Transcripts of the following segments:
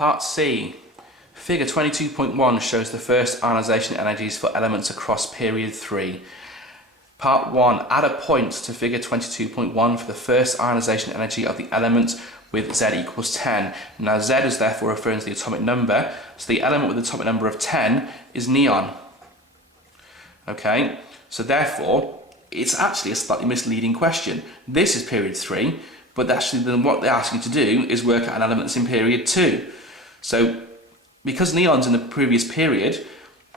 Part C. Figure 22.1 shows the first ionisation energies for elements across period 3. Part 1. Add a point to figure 22.1 for the first ionisation energy of the element with Z equals 10. Now Z is therefore referring to the atomic number, so the element with the atomic number of 10 is neon. Okay, so therefore it's actually a slightly misleading question. This is period 3, but actually then what they're asking you to do is work out an element that's in period 2. So because neon's in the previous period,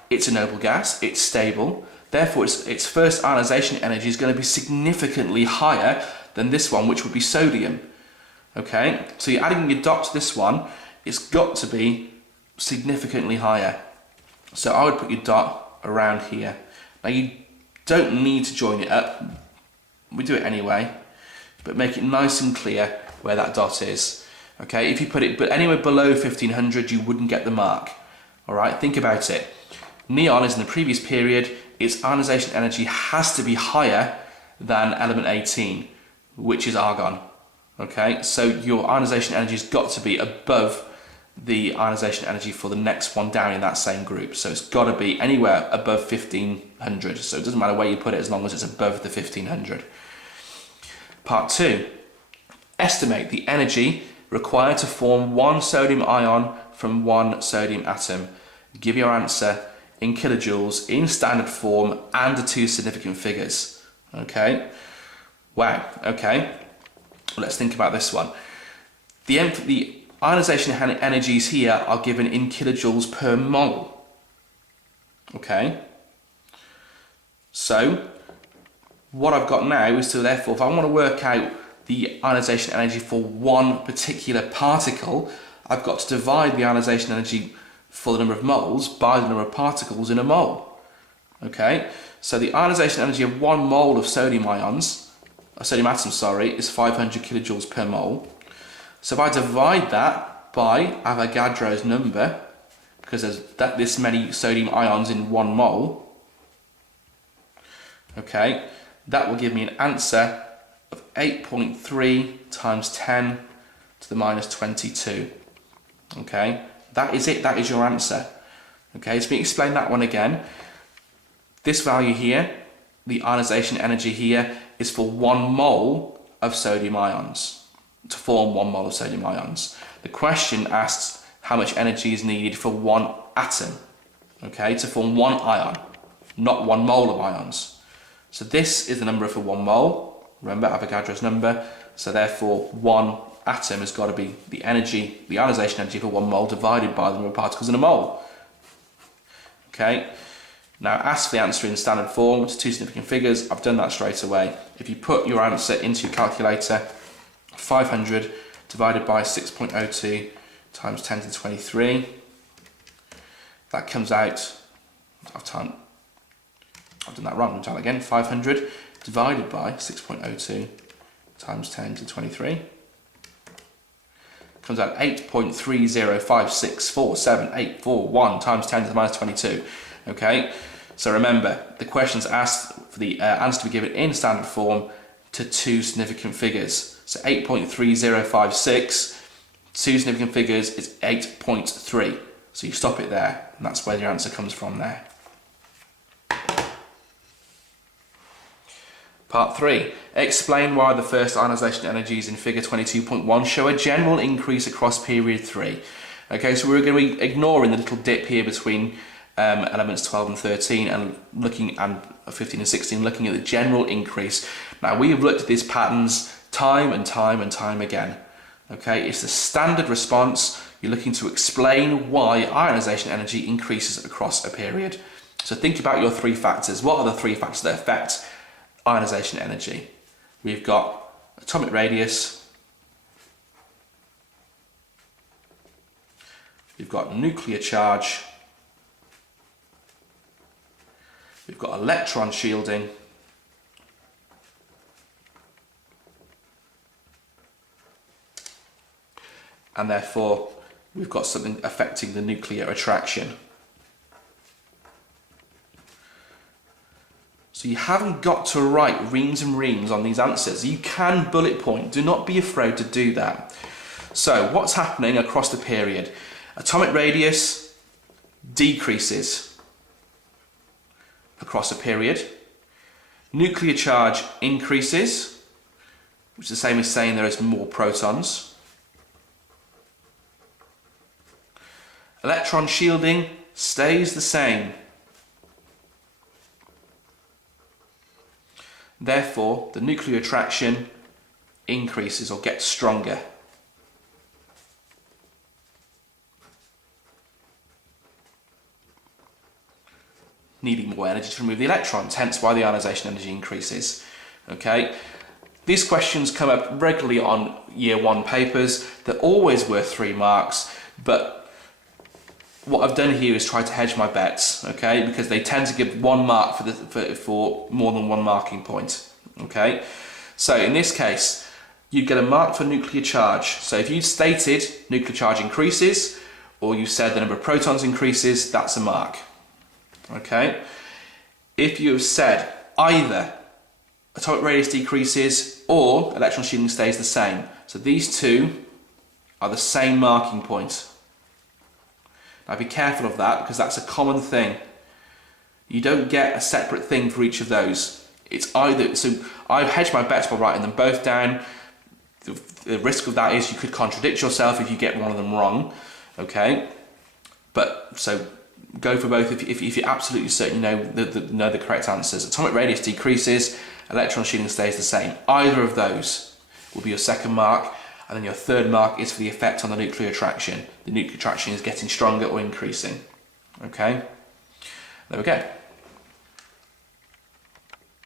it's a noble gas, it's stable, therefore its first ionisation energy is going to be significantly higher than this one, which would be sodium. Okay, so you're adding your dot to this one, it's got to be significantly higher. So I would put your dot around here. Now you don't need to join it up, we do it anyway, but make it nice and clear where that dot is. Okay, if you put it anywhere below 1500, you wouldn't get the mark. All right, think about it. Neon is in the previous period, its ionisation energy has to be higher than element 18, which is argon. Okay, so your ionisation energy has got to be above the ionisation energy for the next one down in that same group. So it's got to be anywhere above 1500. So it doesn't matter where you put it as long as it's above the 1500. Part 2. Estimate the energy required to form one sodium ion from one sodium atom. Give your answer in kilojoules, in standard form, and the two significant figures. Okay? Wow, okay. Let's think about this one. The ionisation energies here are given in kilojoules per mole. Okay? So, what I've got now is to therefore, if I want to work out the ionisation energy for one particular particle, I've got to divide the ionisation energy for the number of moles by the number of particles in a mole. Okay? So the ionisation energy of 1 mole of sodium ions, a sodium atom, is 500 kilojoules per mole. So if I divide that by Avogadro's number, because there's this many sodium ions in 1 mole, okay, that will give me an answer of 8.3 times 10 to the minus 22. Okay, that is it, that is your answer. Okay, so let me explain that one again. This value here, the ionisation energy here, is for 1 mole of sodium ions, to form 1 mole of sodium ions. The question asks how much energy is needed for 1 atom, okay, to form 1 ion, not 1 mole of ions. So this is the number for 1 mole, remember Avogadro's number, so therefore 1 atom has got to be the energy, the ionisation energy for 1 mole divided by the number of particles in a mole. Okay. Now ask for the answer in standard form to two significant figures. I've done that straight away. If you put your answer into your calculator, 500 divided by 6.02 times 10 to the 23, that comes out, I've done that wrong, I'll try again, 500 divided by 6.02 times 10 to the 23, comes out 8.305647841 times 10 to the minus 22. Okay, so remember, the question's asked for the answer to be given in standard form to two significant figures. So 8.3056, two significant figures is 8.3. So you stop it there, and that's where your answer comes from there. Part 3. Explain why the first ionisation energies in figure 22.1 show a general increase across period 3. Okay, so we're going to be ignoring the little dip here between elements 12 and 13 and 15 and 16, looking at the general increase. Now we have looked at these patterns time and time and time again. Okay, it's the standard response. You're looking to explain why ionisation energy increases across a period. So think about your 3 factors. What are the 3 factors that affect ionisation energy? We've got atomic radius, we've got nuclear charge, we've got electron shielding, and therefore we've got something affecting the nuclear attraction. So you haven't got to write reams and reams on these answers. You can bullet point, do not be afraid to do that. So what's happening across the period? Atomic radius decreases across a period. Nuclear charge increases, which is the same as saying there is more protons. Electron shielding stays the same. Therefore, the nuclear attraction increases or gets stronger. Needing more energy to remove the electrons, hence why the ionisation energy increases. Okay, these questions come up regularly on year 1 papers. They're always worth 3 marks, but what I've done here is try to hedge my bets, okay, because they tend to give 1 mark for more than 1 marking point. Okay, so in this case, you get a mark for nuclear charge. So if you stated nuclear charge increases, or you said the number of protons increases, that's a mark. Okay, if you have said either atomic radius decreases or electron shielding stays the same, so these two are the same marking point. Now be careful of that, because that's a common thing. You don't get a separate thing for each of those. It's either, so I've hedged my bets by writing them both down. The risk of that is you could contradict yourself if you get one of them wrong. Okay, but so go for both if you're absolutely certain you know the correct answers. Atomic radius decreases, electron shielding stays the same. Either of those will be your second mark, and then your third mark is for the effect on the nuclear attraction. The nuclear attraction is getting stronger or increasing. Okay, there we go.